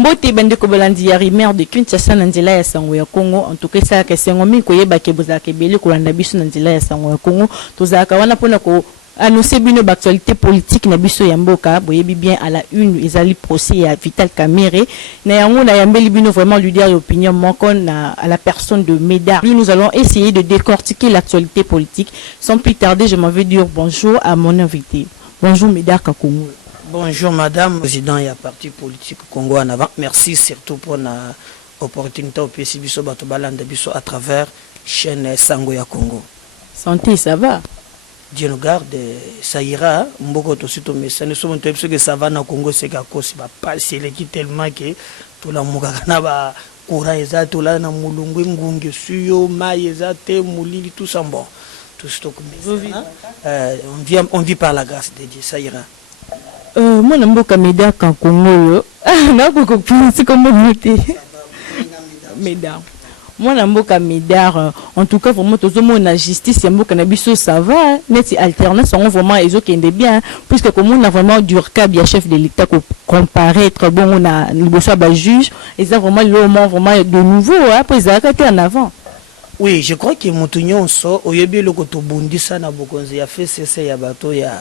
Mbote bande ko bolandi ya maire de Kinshasa na nzela ya sango ya Congo. En tout cas ça que sengo mi ko yeba ke bozaka beli ko landa biso na nzela ya sango ya Congo. Tozaka wana pona ko annoncer bino d'actualité politique na biso ya mboka boyebi bien à la une ezali procès à Vital Kamerhe na yango na yambeli bino vraiment lui dire l'opinion moko na à la personne de Médard. Lui nous allons essayer de décortiquer l'actualité politique sans plus tarder. Je m'en vais dire bonjour à mon invité. Bonjour Médard Kakongo. Bonjour madame président et parti politique Congo en avant. Merci surtout pour la opportunité au PC biso bato balanda biso à travers chaîne Sango ya Congo. Santé, ça va? Dieu nous garde, ça ira. Mboko to sito mais ça ne sommes pas que ça va na Congo c'est qu'à cause va passer les qui tellement que tout la mugana ba courant exact là na mulungu ngunge suyo mai exact mulili tout ça bon. Tout ce on vit par la grâce de Dieu, ça ira. Moi namboka Médard Kakongo na ko plus comme monter Médard. Moi namboka Médard en tout cas vraiment tozo mona justice yamboka na biso ça va net alternance on vraiment ezokende bien puisque comme on a vraiment Durkab ya chef de l'état ko comparaître bon on a liboso ba juge et ça vraiment le moment vraiment de nouveau après ça en avant. Oui, je crois que Moutounion so oyebi le koto bundisa na bokonzi ya fait cesser ya bato ya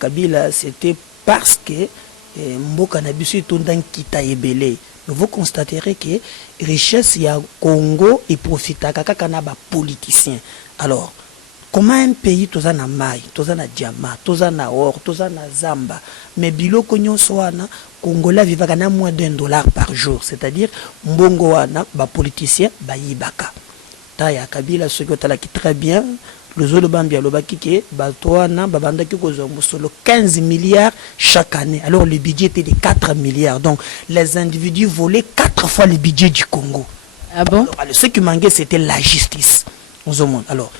Kabila c'était parce que mboka na biso tondan kita ebele. Vous constaterez que richesse ya Congo et profita kaka na ba politiciens. Alors, comment un pays tozana mai, tozana diamant, tozana or, tozana zamba, mais biloko nyonso wana Congolais vivaka na moins $1 par jour, c'est-à-dire mbongo wana ba politiciens ba yibaka. Ta ya Kabila ce que tala qui très bien le zolo bambia lobaki ke batwana babanda ki kozongo solo 15 milliards chaque année. Alors le budget était de 4 milliards. Donc les individus volaient 4 fois le budget du Congo. Ah bon? Alors, ce qui manquait c'était la justice. Alors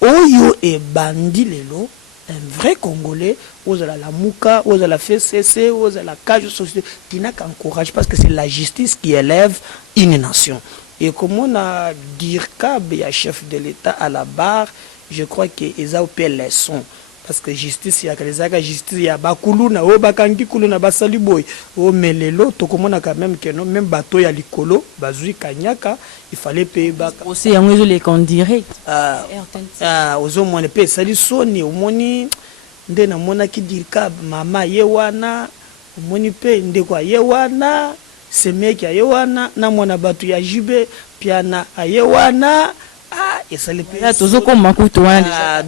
Oyo et Bandi Lelo, un vrai Congolais, aux la Mouka, aux la FCC, aux la cage société, qui n'a qu'encourage parce que c'est la justice qui élève une nation. Et comme on a Durkab et chef de l'État à la barre, je crois qu'ils ont payé les sons. Parce que justice, il y a justice, il y a Bakuluna, Bakangi Kuluna, Basaliboy, Melelo, tout comme on a quand même que non, même bateau, il y a l'Ikolo, Bazui Kanyaka, il fallait payer Baka. Aussi, on les comptes direct. Aux hommes, on paye Sali Soni, au moni, Ndena Monaki Durkab, Mama Yewana, au moni paye Ndekwa Yewana. Ce mec a yewana na mwana batu ya jibe piana a yewana et ça les paye toujours comme makuto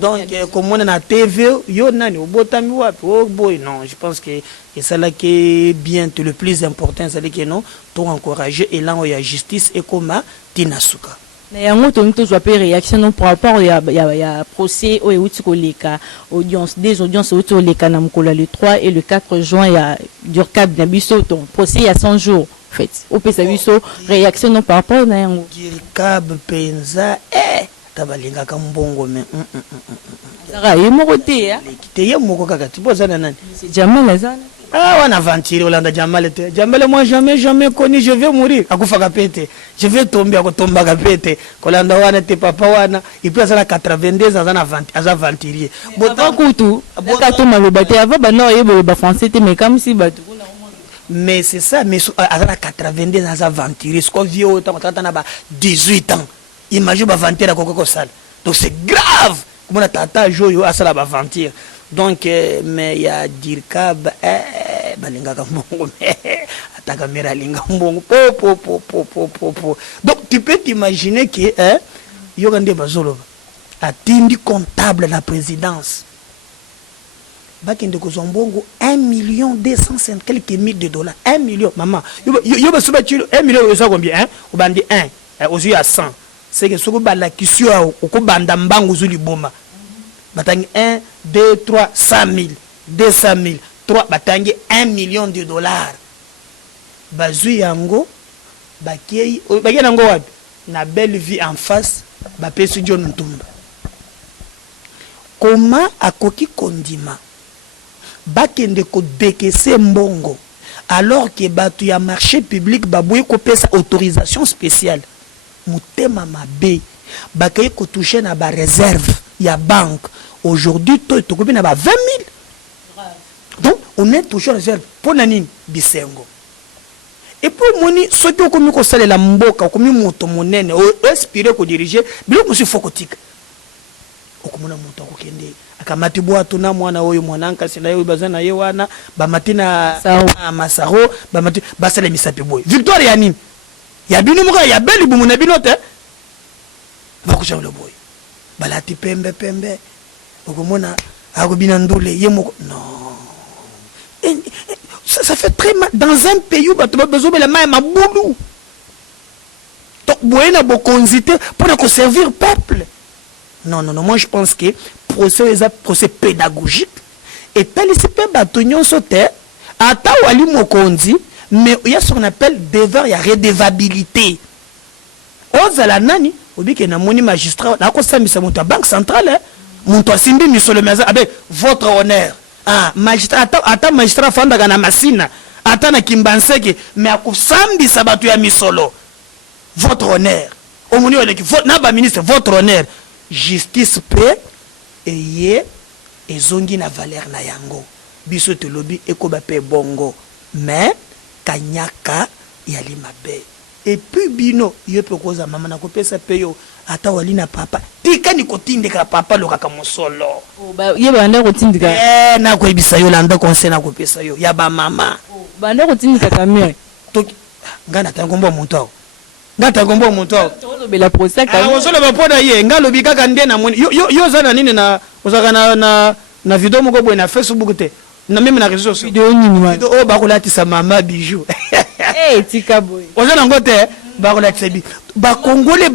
donc comme on a TV yo nani obotami wapi oh boy non je pense que et ça là qui est bien le plus important c'est que non pour encourager et là il y a justice et comment tinasuka na yango to zo pe réaction par rapport ya procès au utiko leka audience des audiences utiko leka na mkola le 3 et le 4 juin ya Durkab na biso ton procès il y a 100 jours en fait au pesa biso réaction par rapport na yango Durkab penza tabalinga ka mbongo mais sara yemo te ya te yemo ko kaka tibozana nani c'est jamais lazana. Ah, on a ventilé, on a Jamal. Jamal, moi, jamais connu, je vais mourir. À Koufa Kapete. Je vais tomber à Kotomba Kapete. Kolanda wana te papa wana. Il peut avoir 82 ans à ventilier. Botan Koutou. Botan Malobate. Avant, bah non, il y a français, mais comme si bah. Mais c'est ça, mais à 82 ans à ventilier. Ce qu'on vit autant, on a 18 ans. Imagine, bah, ventiler à Coco Sal. Donc c'est grave. Comment on a tata Joyo à ça, bah, ventiler. Donc, mais il y a Durkab, balinga kambongo, ataka mera linga mbongo, po. Donc, tu peux t'imaginer que, yogande bazolo, atindi comptable la présidence. Bakende kozombongo, 1,250,000 quelques mille de $. 1 million, maman. Yoba suba tu 1 million, vous savez combien, hein? Ou bandi 1, aux yeux à 100. C'est que ce que bala qui suit au kobanda mbango zuli boma. Batangi 1, 2, 3, 100 000, 200 000, 3, batangi $1 million. Bazui yango, bakei, nango wapi, na belle vie en face, bapesu John Ntumba. Comment akoki kondima, bakende ko dekese mbongo, alors que batu ya marché public babouye ko pesa autorisation spéciale, mutema mabe, bakaye ko toucher na ba réserve, ya banque. Aujourd'hui, tu as 20 000. Donc, on est toujours réserve pour Nanine Bisengo. et puis moni soki okomi kosalela mboka okomi moto monene oaspire kodiriger biloko mosusu fo kotika okomona moto akokende akamati bwato na mwana oyo mwanankasi na ye baza na ye wana bamati na masaro bamati basala misapi boye victoire ya nini ya bino moko ya beli bumu na bino te bakucha le boye balati pembe pembe okomona akobina ndole ye moko non ça fait très mal dans un pays où bato besoin de la main maboulou donc boyena bokonzité pour servir peuple. Non, moi je pense que procès pédagogique et tel ici peut batonyon sauter ata wali mokonzi mais il y a ce qu'on appelle devoir, il y a redevabilité. Ozala nani obi ke na moni magistrat na ko sambisa monto banque centrale monto asimbi misolo meza avec votre honneur. Ah magistrat ata magistrat fanda kana masina ata na kimbanseke mais akusambisa batu ya misolo votre honneur. Omoni ole ki na ba ministre votre honneur. Justice paix et ezongi na valeur na yango biso te lobi ekoba pe bongo mais kanyaka yali mabe et puis bino yepe koza mama na kopesa pe yo ata wali na papa tika ni kotindeka papa lokaka mosolo ye banda kotindika na ko ebisa yo landa conseil na kopesa yo ya ba mama banda kotindika kamere to ngana tangombo monto ngata gombo monto bela procès ka wosolo bapoda ye ngalo bikaka ndie na moni yo zana nini na osaka na video moko boy na Facebook te na même na réseaux sociaux video nini ma video bakolatisa mama bijou tika boy ozana ngote bakolatisa bi ba congolais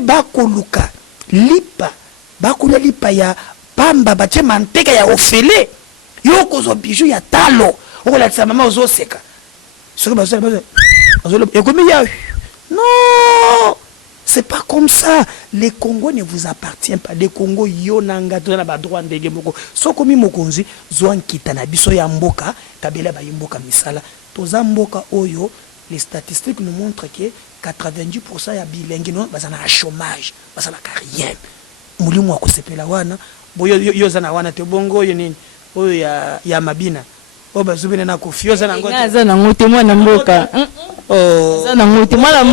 bakoluka lipa bakula lipa ya pamba batie manteka ya ofele yo kozo bijou ya talo okolatisa mama ozoseka soko bazana ozolo ekomi ya. Non, c'est pas comme ça. Le Congo ne vous appartient pas. Le Congo yonanga tona ba droit ndenge moko. So komi mokonzi zwan kitana biso ya mboka kabela ba mboka misala. Toza mboka oyo les statistiques nous montrent que 90% ya bilingue non bazana na chômage, bazana ka rien. Mulimu wa kosepela wana boyo yo zana wana te bongo yo nini oyo ya mabina. Oba zubene na kofioza na ngote. Ngaza na ngote mwana mboka. Zana ngote mwana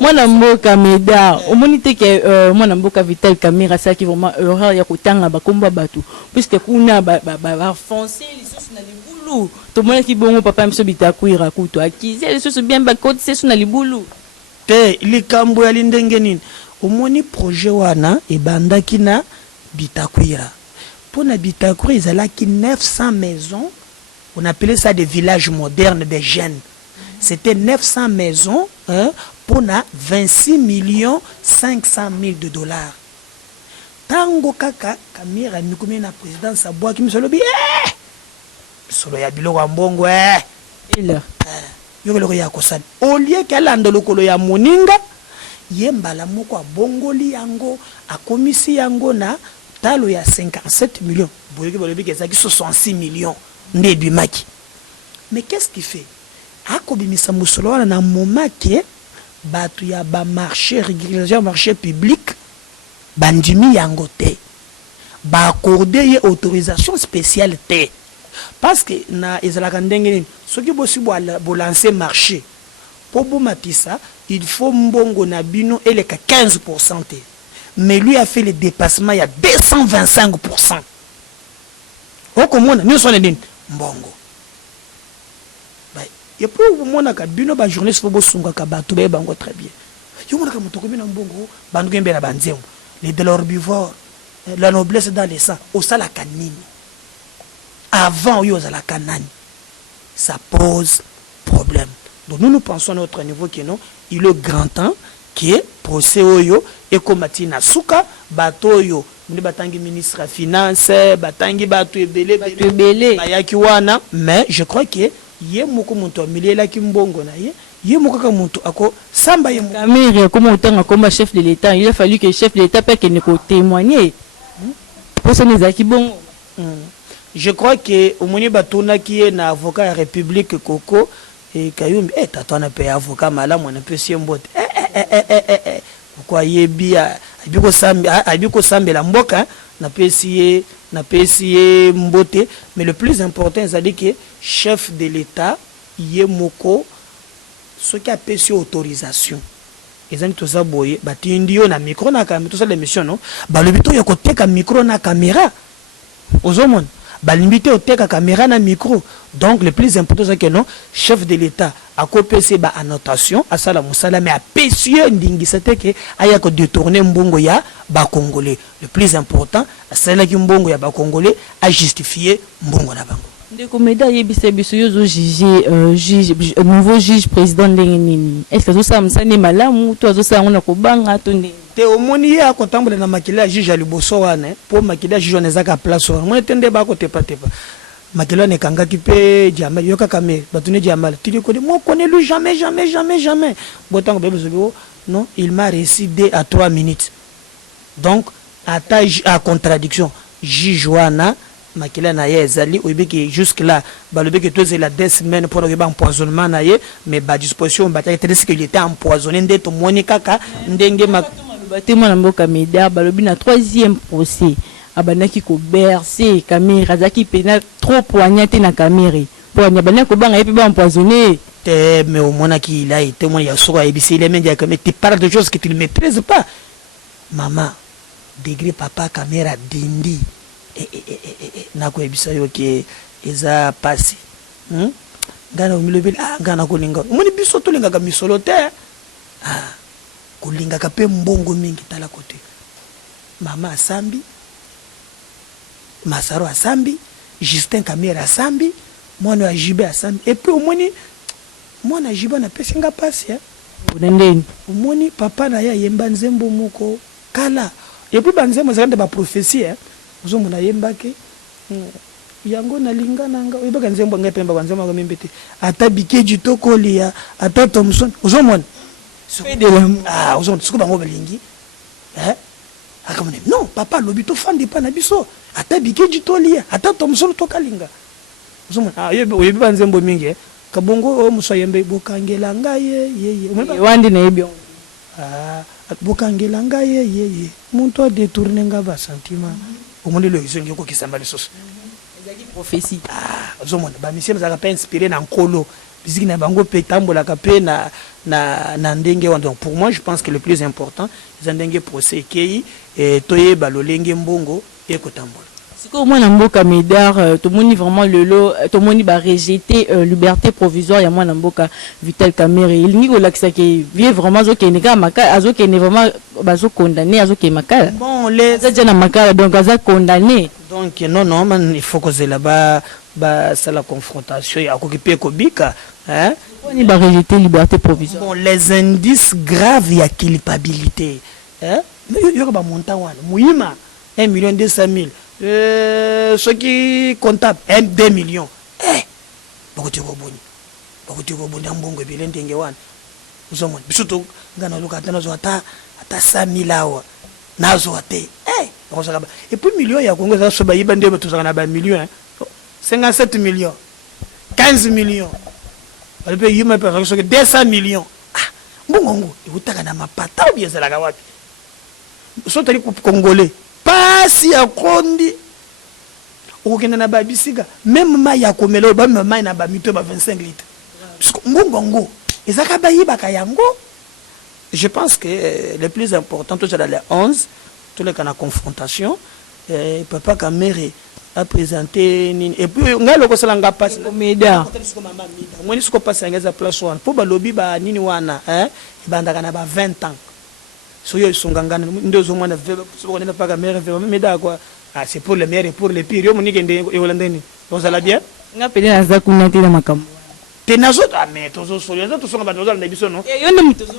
mwana mboka meda omoni te ke mwana mboka Vital Kamerhe saki vraiment erreur ya kotanga bakomba bato puisque kuna ba foncer lisusu na libulu to mona ki bongo papa mso bitakwira kuto akize lisusu bien ba code sesu na libulu te likambo ya lindenge nini omoni projet wana ebandaki na bitakwira pona bitakwira ezalaki 900 maisons. On appelait ça des villages modernes des jeunes. C'était 900 maisons pour 26 500 000 de dollars. Tango kaka Kamira Nikoumé na président Saboua qui me solo bi solo ya bilo wa mbongo ila yo lo ya kosani au lieu qu'elle ando lokolo ya moninga yembala moko abongoli yango akomisi yango na talo ya 57 millions boyoki balobi ke zaki 66 millions. Mais qu'est-ce qu'il fait? Akobimisa musolo wana na moment que batu ya ba marché régulation marché public bandimi yango te ba accorder ye autorisation spéciale te parce que na ezalaka ndenge nini soki bosi bo lancer marché po bomatisa il faut mbongo na bino eleka 15% te mais lui a fait le dépassement il y a 225%. Okomona nous sommes nini mbongo et puis mona ka bino ba journaliste fo bosunga ka bato be bango très bien yo mona ka motoko bina mbongo bandu kembe na banzemo les de l'herbivore la noblesse dans les sangs au sala kanini avant yo za la kanani ça pose problème. Donc nous pensons à notre niveau que non il est grand temps que procès oyo et komati na suka bato yo ndi batangi ministre des finances batangi bato ebele bayaki wana mais je crois que ye moko muntu amilela ki mbongo na ye moko ka muntu ako samba ye Kamerhe comme autant comme chef de l'état il a fallu que le chef de l'état peut que ne témoigner pour ça les aki bon. Je crois que au moni batona ki na avocat ya République Koko et Kayumbi tatona pe avocat malamu na pe siembote pourquoi yebi abiko sambela mboka na pesi na PCA mbote, mais le plus important c'est que chef de l'État yemoko ce qui a PCA autorisation ezani toza boye batindi yo na micro na caméra tout ça l'émission non balobito ya koteka micro na caméra ozomona balimité oteka caméra na micro donc le plus important c'est que non chef de l'État a kopese ba annotation asala musala mais a PCA ndingisa te ke aya ko détourner mbongo ya ba congolais le plus important asala ki mbongo ya ba congolais a justifier mbongo na bango ndeko meda yebisa biso yo zo juge nouveau juge président ndenge nini est-ce que zo sa msani malamu to zo sa ngona ko banga to ndenge te omoni ya ko tambola na makila ya juge aliboso wana po makila juge on ezaka place wana mo tende ba ko tepa makila ne kanga ki pe jamal yo kaka me batune jamal tili ko mo connais lui jamais botango bebe zo non il m'a réussi 2 à 3 minutes donc à contradiction juge wana makila na ye ezali oyebiki jusque là balobeki toze la 2 semaines pour le empoisonnement na ye mais ba disposition ba tete que il était empoisonné ndeto moni kaka ndenge batema na mboka média balobi na 3e procès abanaki ko bercer caméra zaki pena trop poignaté na caméra poigna bana ko banga yepe ba empoisonné te mais au moins qui il a été mon ya soko ebisi il aime dire que mais tu parles de choses que tu ne maîtrises pas maman degré papa caméra dindi nako ebisa yo ke eza pasi ngana umilobeli ngana kolinga umoni biso to linga ka misolo te kolinga ka pe mbongo mingi tala kote mama asambi Masaro asambi Justin Kamera asambi mwana wa Jibe asambi et puis umoni mwana Jibe na pesinga pasi ndeni umoni papa na ya yemba nzembo moko kala et puis banzembo zakande ba prophétie uzo muna yembake yango na lingana nga oyebaka nzembo nga pemba banzembo nga mimbete ata bikeji tokolia ata Thomson uzo mona de la uzo suko bango belingi akamone non papa lobito fandi pa na biso ata bikeji tolia ata Thomson tokalinga uzo mona oyebi banzembo mingi kabongo muso yembe bokangela ngaye yeye wandi na yebyo bokangela ngaye yeye muntu a détourner nga ba sentiment omoni le izongi ko kisamba lisoso ezaki prophétie zomona ba mission za ka inspiré na nkolo biziki na bango pe tambola ka pe na ndenge wa donc pour moi je pense que le plus important c'est ndenge procès kei toye balolenge mbongo e ko tambola siko mwana mboka médard to moni vraiment lelo to moni ba rejeter liberté provisoire ya mwana mboka Vital Kamerhe ilingi ko lakisa ke vie vraiment zo ke neka maka azo ke ne vraiment bazo condamné azo ke makala bon les na makala donc aza condamné donc non man il faut que c'est là-bas ça la confrontation ya ko kipe ko bika ni ba rejeter liberté provisoire bon les indices graves ya culpabilité yo ba montant wana muima 1,200,000 ce qui comptable 2 millions bakoti ko boni ambongo ebele ndenge wana uzomona bisuto ngana luka tana zo ata 100,000 awa nazo ate et puis millions ya Congo ça soba yiba ndebe tuzaka na ba millions 57 millions 15 millions alpe yima pe so que 200 millions mbongo utaka na mapata ou bien c'est la kawapi so tali congolais pasi ya kondi okenda na babisiga même mai ya komelo ba mai na ba mito ba 25 litres ngongo ezaka bayiba ka yango je pense que le plus important tout ça dans les 11 tous les cas na confrontation papa Kamerhe a présenté et puis ngalo ko salanga passe média moi ni siko passe ngeza place one po ba lobby ba nini wana bandaka na ba 20 ans so yo songangana ndozo mwana so na paka Kamerhe média quoi c'est pour le meilleur et pour le pire yo moni kende e holandeni donc ça la bien nga pele na za kunati na makambo tenazo mais tozo solo to songa ba tozo na biso no yo nde mutozo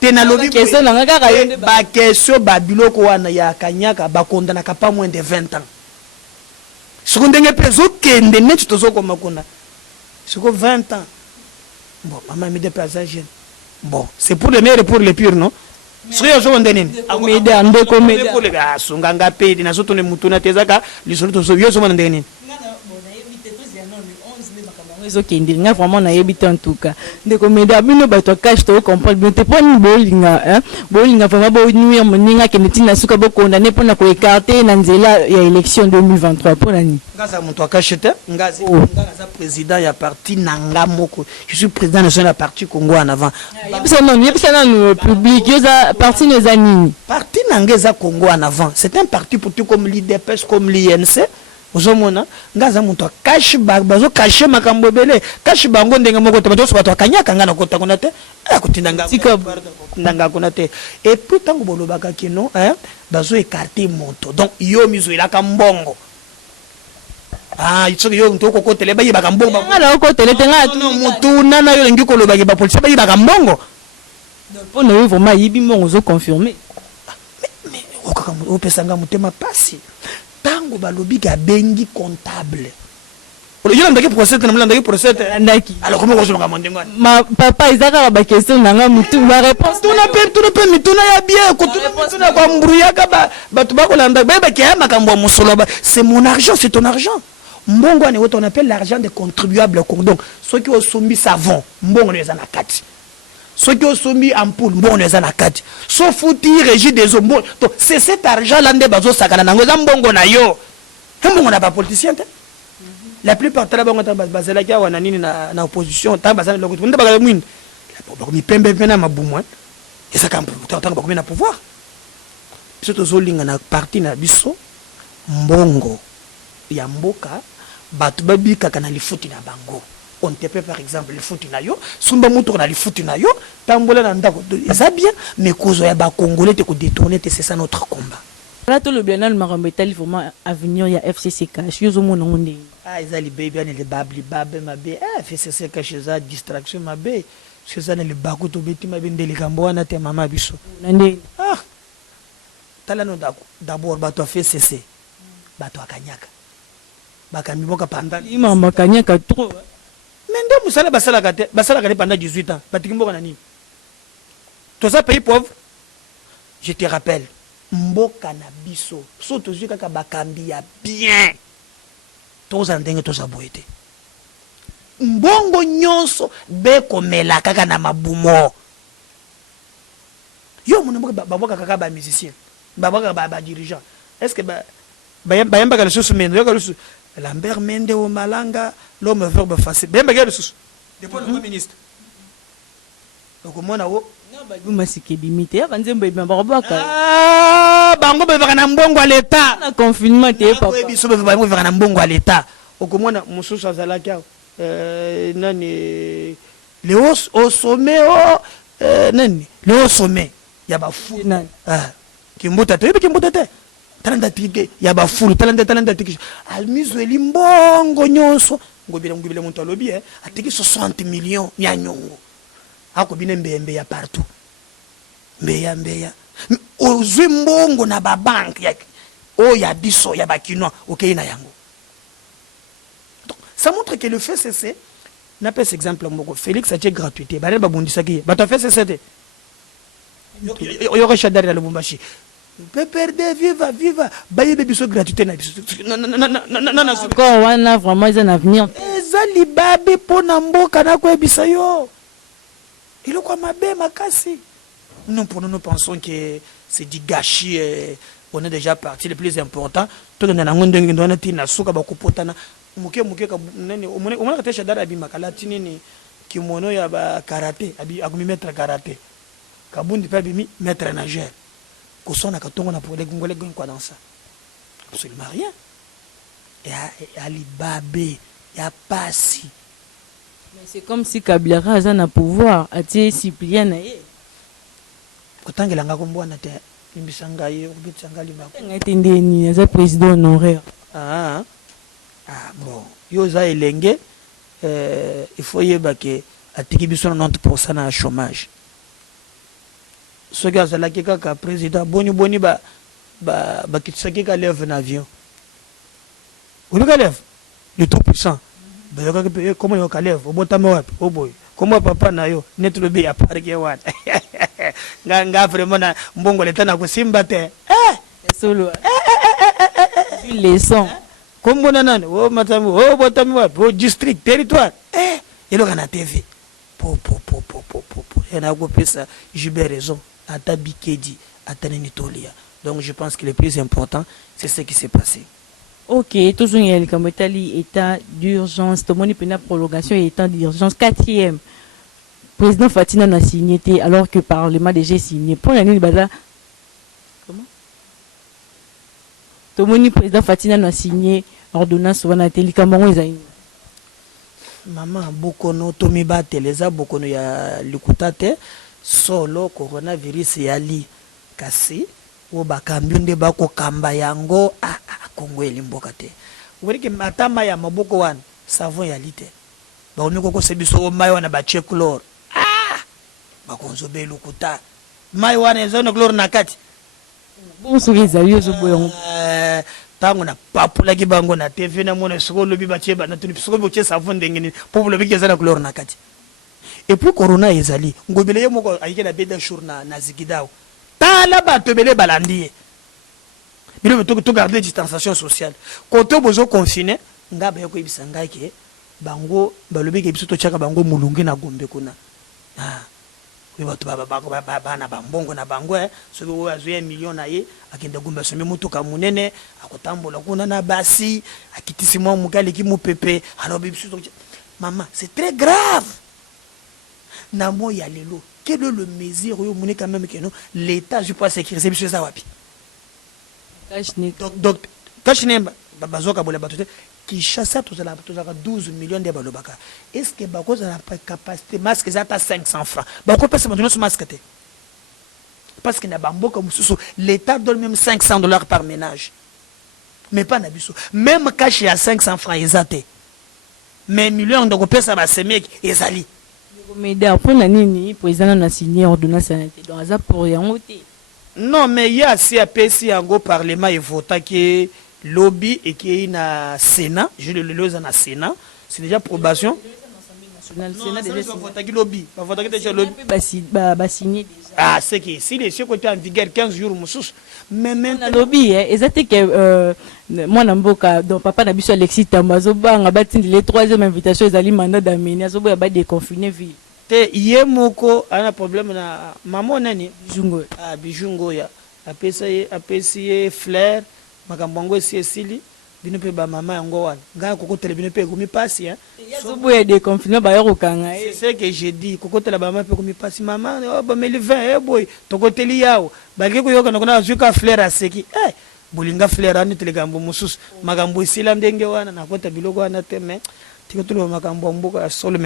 tena lobi question na nga kaka yo nde ba question ba biloko wana ya kanyaka ba kondana ka pas moins de 20 ans sekondenge peso kende net tozo ko makona siko 20 ans bon maman me déplacer jeune bon c'est pour le meilleur et pour le pire non sio zo ndeni média ndeko média pour le songa ngape dina soto ne mutuna tezaka lisolo tozo yo zo ndeni ezokendeli nga vraiment nayebi te en tout cas ndeko meda bino bato akache to comprendre bien te poni bolinga bolinga vraiment bonuire moninga akende ntina suka bokondane mpona koekarte na nzela ya élection 2023 mpona nini ngaza moto akache te ngaza président ya parti nanga moko je suis président national ya parti Congo en avant yebisa nanu public yoza parti no eza nini parti nanga eza Congo en avant c'est un parti politique comme l'IDPS comme l'INC ozomona ngaza moto akache bazo cacher makambo ebele cache bango ndenge moko te bato bato akanyaka nga na kota kuna te akotindanga ndanga kuna te et puis tango bolobaka kino bazo écarter moto donc yo mizoelaka mbongo itsoki yo ntoko kotele bayi bakambongo ngala kotele tenga motu nana yo lengi kolobaki ba police bayi bakambongo pona yo vraiment yibi mbongo zo confirmer mais okaka opesanga mutema pasi tango balobi ka bengi comptable yo ndaki procès na ndaki procès ndaki alors comment kozonga mondengo ma papa izaka ba question nanga mutu ba réponse tuna pe mituna ya bien ko tuna kwa mbrouillaka ba tubakolanda ba ke makambo musolo c'est mon argent c'est ton argent mbongo ani on appelle l'argent des contribuables donc ceux qui ont sombi savon mbongo les na kati ceux qui ont sombi ampoule mbongo les na kati so fouti régie des ombons donc c'est cet argent là nde bazo sakana nango za mbongo na yo mbongo na ba politicien te la plupart de bango bazela kia wana nini na opposition ta bazana lokoti nde baka mwini bako mipembe pena mabumu esa kampo tant bako na pouvoir biso tozolinga na parti na biso mbongo ya mboka batu babika kana lifuti na bango on te peut par exemple lifuti na yo sumba mutu na lifuti na yo tambola na ndako eza bien mais kozo ya ba congolais te ko détourner c'est ça notre combat. Là tout le bien le makambo etali vraiment avenir ya FCC cash yozo mona ngonde eza li baby ne le babli babe mabe FCC cash eza distraction mabe c'est ça ne le baku to beti mabe ndeli kambo wana te mama biso nande tala no d'abord bato FCC bato akanyaka bakambi boka pendant imamba kanyaka trop mais nde musala basala kate pendant 18 ans batiki mboka na nini to ça pays pauvre je te rappelle mboka na biso so tozwi kaka bakambi ya bien toza ndenge toza boyete mbongo nyonso bekomela kaka na mabumo yo mona baboka kaka ba musicien baboka ba dirigeant est-ce que bayamba kala susu mendo yoka lusu Lambert Mende au Malanga l'homme verbe facile bayamba kala susu depuis le ministre donc mona wo masikebimite ya banzembo ibambaka bango bevaka na mbongo à l'état na confinement te papa biso bango bevaka na mbongo à l'état okomona mususu azalaki nani Léo au sommet nani Léo au sommet ya ba fou kimbuta te kimbuta te talanda tike ya ba fou talanda tike almizo elimbongo nyonso ngobile muntu alobi atiki 60 millions ya nyongo ako bine mbembe ya partout mbeya ozwi mbongo na ba bank ya ya biso ya bakinois okei na yango donc ça montre que le FCC n'a pas exemple moko Félix a été gratuité ba bondisa ki ba to FCC yo rechadari na Lubumbashi PPRD viva baye biso gratuité na biso na encore wana vraiment ils en avenir ezali babe pona mboka na ko ebisa yo il quoi mabe makasi. Nous pensons que c'est du gâchis. On est déjà parti le plus important. Tout le monde a dit na suka bakupotana muke ka nani omona katesha dara abi makala tinini kimono ya ba karaté abi akumi maître karaté kabundi pa bimi maître nageur kosona katongo na pour les ngolé quoi dans ça absolument rien et ali babé ya pasi. Mais c'est comme si Kabila a un pouvoir à tirer Cyprien. Quand il a un combat, il me semble qu'il est un président honoraire. Ah bon. Yosa Elenge, il faut y avoir que à 90% de chômage. Ce gars là qui est président, boni ba qui lève un avion. Vous le lève, le tout puissant. Comment yo kalève obotama wapi oboy comment papa na yo netulo be aparke wana nga vraiment na mbongo leta na kusimba te solo leçon kombo na nani o matami o botami wa po district territoire eloka na TV po et na ko pesa jibe raison ata bikedi ata nini tolia. Donc je pense que le plus important c'est ce qui s'est passé. Ok, toujours il y a le Kamotali état d'urgence, tout le monde peut prolongation et état d'urgence. Quatrième, président Fatina a signé alors que le Parlement déjà signé. Pour l'année de comment? Tout le monde président Fatina a signé ordonnance sur la télé Cameroun. Maman bokono tomi bateleza bokono ya likutate solo coronavirus yali kasi o bakambionde bako kamba yango Kongo elimboka te. Obereke matama ya maboko wana savon ya lite. Ba omiko ko sebiso o mayo na ba cheklor. Bakonzo be lukuta. Mayo wana ezona klor na kati. Bonso ezali ozo boyongo. Tango na papula ki bango na TV na mona soko lobi ba cheba na tuni soko bo che savon ndengeni populo bi kezana klor na kati. Et puis corona ezali ngobele ye moko ayike na beda journa na zigidao. Tala ba tobele balandiye. Il faut garder distanciation sociale. Quand on besoin confiné, nga ba yako ibisanga ke bango balobi ke biso to chaka bango mulungi na gombe kuna. We watu baba na bambongo na bango so we azuye million na ye akenda gombe so mutuka munene akotambola kuna na basi akitisi mwa mukali ki mupepe alobi biso to maman c'est très grave. Na mo ya lelo quel est le mesure yo muni quand même que non l'état je peux sécuriser biso ça wapi. Donc, quand je n'ai pas qui chasse tous 12 millions de balobaka. Est-ce que Bako a la capacité masque à 500 francs? Bako peut se maintenir ce masque. Parce qu'il n'y a pas comme l'État donne même $500 par ménage. Mais pas n'abisso. Même caché à 500 francs, ils ont mais millions de personnes ça va se mettre et zali. Mais d'après la nini, président a signé ordonnance dans ça pour rien ôter. Non, mais il y a CAPC en parlement et voté que lobby et qui est na Sénat, je le lose dans Sénat, c'est déjà approbation. Non, déjà voté que lobby, va voter que déjà lobby. Bah signé déjà. Ah, c'est que si les choses côté en vigueur 15 jours moussous, mais même na lobby exacté que moi na mboka donc papa na biso Alexis Tambazo banga batindi les troisième invitation ezali mandat d'amener azobo ya ba déconfiner ville. Te yemoko ana problème na maman nani bijungo bijungo ya apesi flair makambongo esili bino pe ba mama yango wana nga kokotela bino pe komi pasi sobo ya déconfinement ba yoko kanga c'est ce que j'ai dit kokotela ba mama pe komi pasi mama ba meli 20 boy tokoteli yawo balike ko yoka nakona azuka flair aseki bolinga flair ani telegambo mususu makambo esila ndenge wana nakota biloko wana te mais mais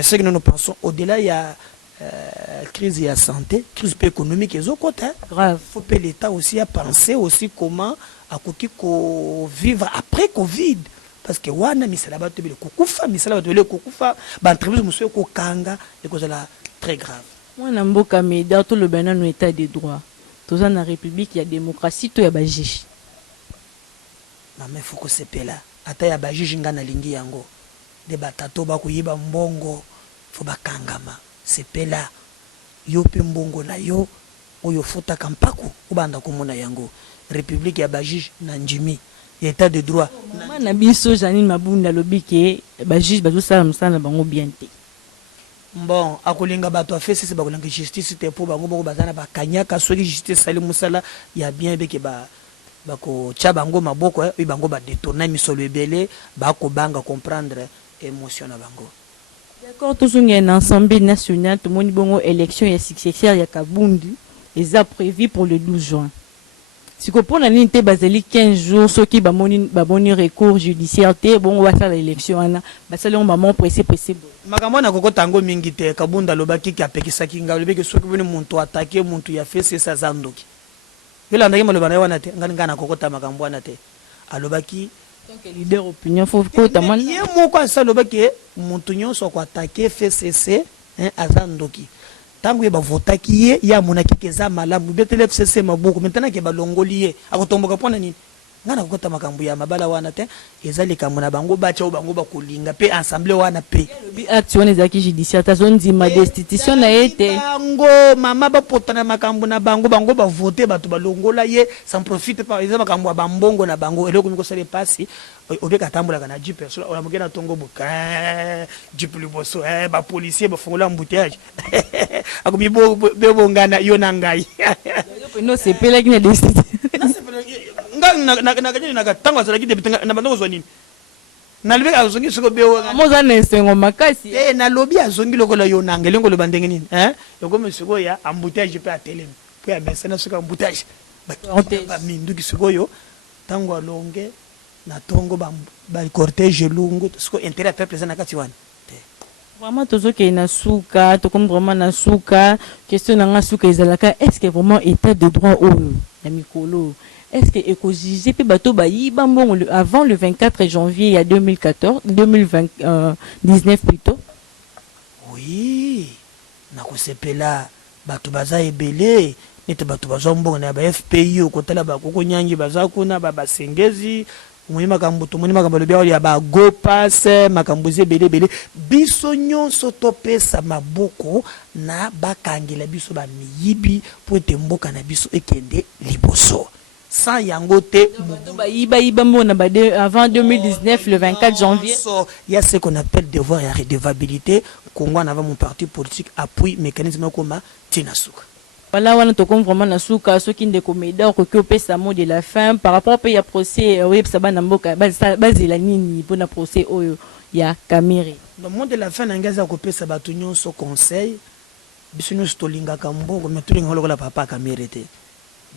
ce que nous pensons, au-delà, il y a crise de santé, crise économique et autres. Grave. Il faut que l'État aussi à penser aussi comment vivre après Covid. Parce que wana misala bato bele kokufa misala bato bele kokufa ba entreprise muso ko kanga et cause là très grave. Moi na mboka mais dans tout le Bénin no état de droit. Tous en la République il y a démocratie to ya ba juge. Mais faut que c'est là. Ata ya ba juge ngana lingi yango. De batato bakuyiba mbongo fo bakangama sepela yo pe mbongo na yo oyo futa kampaku ubanda komona yango république ya ba juge na njimi état de droit na biso Janine Mabunda lobike ba juge bazo sala musala bango bien te bon akolinga bato afesi se bakolinga justice te po bango boko bazana bakanyaka soki justice sali musala ya bien beke ba bako tia bango maboko bango ba détourner misolo ebele bako banga comprendre émotion na bango. D'accord, tous on une assemblée nationale, tout le monde bon élection et successeur ya Kabundi, les a prévu pour le 12 juin. Si qu'on prend la ligne té baseli 15 jours ceux qui ba moni recours judiciaire té bon va faire l'élection ana, ba sali on maman pressé. Makambo na koko tango mingi te Kabunda lobaki ki apekisa kinga lobeki soki boni muntu attaquer muntu ya fese sa zandoki. Vela ndaki maloba na wana te ngana na koko ta makambo wana te. Alobaki donc leader opinion faut que tamana ye moko sa lobaki muntu nyonso ko attaquer FCC azandoki. Tango ye ba votaki ye ya monaki keza malamu betele FCC mabuku maintenant ke ba longoli ye akotomboka pona nini ngana kokota makambo ya mabala wana te ezali likambo na bango bacha o bango bakolinga pe ensemble wana pe action ezaki judiciaire tazondima destitution na ye te bango mama bapotana makambo na bango bango bavote bato balongola ye sans profite pas eza makambo ya bambongo na bango eloko mikosala pasi obeka tambolaka na 10 personnes olamuke na tongo boka jipe liboso bapolisier bafongola embouteillage akomi bebongana yo na ngai no sepelaki na destitution tango azalaki député na bando kozwa nini nalobi azongi soko bewa moza na esengo makasi nalobi azongi lokola yo nanga elengo loba ndenge nini yokomi sikoyo embouteillage mpe atelemi mpo ya besana soko embouteillage baminduki sikoyo ntango alonge na tongo bacortège lungu siko intérêt ya peuple eza na kati wana vraiment tozokei na suka tokomi vraiment na suka question na nga suka ezalaka est-ce que vraiment état de droit oyo ya mikolo est-ce que éco-jugé pe bato bayiba mbongo avant le 24 janvier ya 2019 plutôt oui nakosepela bato baza ebele nete bato bazwa mbongo na ba FPI okotala bakoko nyangi baza kuna basengezi omoni makambo tomoni makambo lobi ya bago passe makambo ebele biso nyonso topesa maboko na bakangela biso bamiyibi po ete mboka na biso ekende liboso sans yango te bayiba mbona avant 2019 le 24 janvier il y a ce qu'on appelle devoir et redevabilité Congo en avant mon parti politique appuie mécanisme comme tinasuka. Voilà, on a vraiment na suka ceux qui ne comédor que opesa mot de la fin par rapport à procès web sabana mboka bazela nini pour na procès oyo ya Kamere. Le mot de la fin nangaza ko pesa batu nyonso conseil biso nyonso tolingaka mbongo mais tolinga lokola papa Kamere te.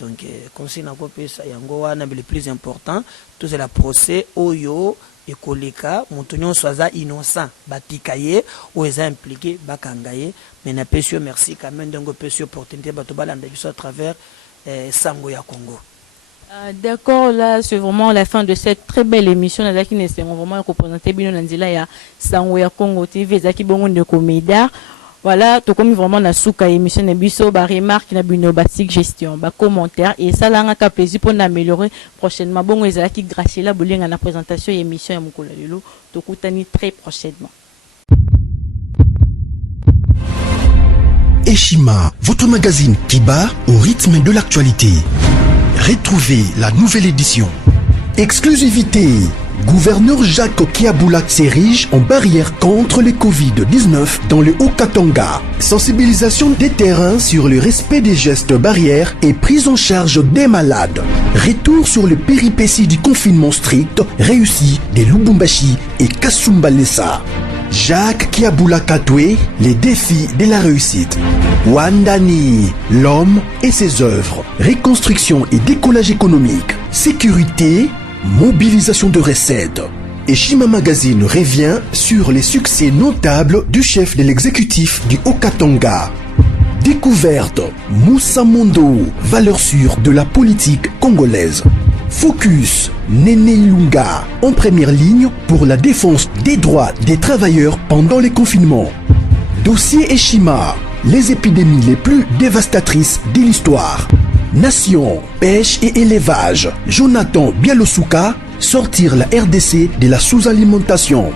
Donc conseil na ko pesa yango wana le plus important tout c'est la procès oyo ekoleka moto nyonso aza innocent batika ye ou eza impliqué bakanga ye mais na pesio merci quand même donc pesio opportunité bato balanda biso à travers Sango ya Congo. D'accord, là c'est vraiment la fin de cette très belle émission là qui c'est vraiment représenter bino nzila ya Sango ya Congo TV zaki bongo de comédia. Voilà, tout comme vraiment na souka émission na biso ba remarque na bino ba suggestion ba commentaire et ça là nga plaisir pour améliorer prochainement bongo ezala ki grâce la bolinga na présentation émission ya mukolo lelo to kutani très prochainement. Eshima, votre magazine qui bat au rythme de l'actualité. Retrouvez la nouvelle édition. Exclusivité. Gouverneur Jacques Kiaboulak s'érige en barrière contre le Covid-19 dans le Haut-Katanga. Sensibilisation des terrains sur le respect des gestes barrières et prise en charge des malades. Retour sur les péripéties du confinement strict réussi de Lubumbashi et Kasumbalesa. Jacques Kiaboulak Atoué, les défis de la réussite. Wandani, l'homme et ses œuvres. Reconstruction et décollage économique. Sécurité, mobilisation de recettes. Eshima Magazine revient sur les succès notables du chef de l'exécutif du Haut-Katanga. Découverte, Moussa Mondo, valeur sûre de la politique congolaise. Focus, Néné Ilunga, en première ligne pour la défense des droits des travailleurs pendant les confinements. Dossier Eshima, les épidémies les plus dévastatrices de l'histoire. Nation, pêche et élevage. Jonathan Bialosuka, sortir la RDC de la sous-alimentation.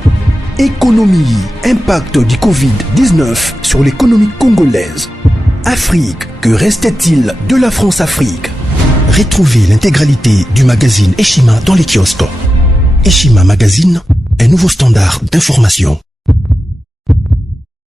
Économie, impact du Covid-19 sur l'économie congolaise. Afrique, que restait-il de la France-Afrique? Retrouvez l'intégralité du magazine Eshima dans les kiosques. Eshima Magazine, un nouveau standard d'information.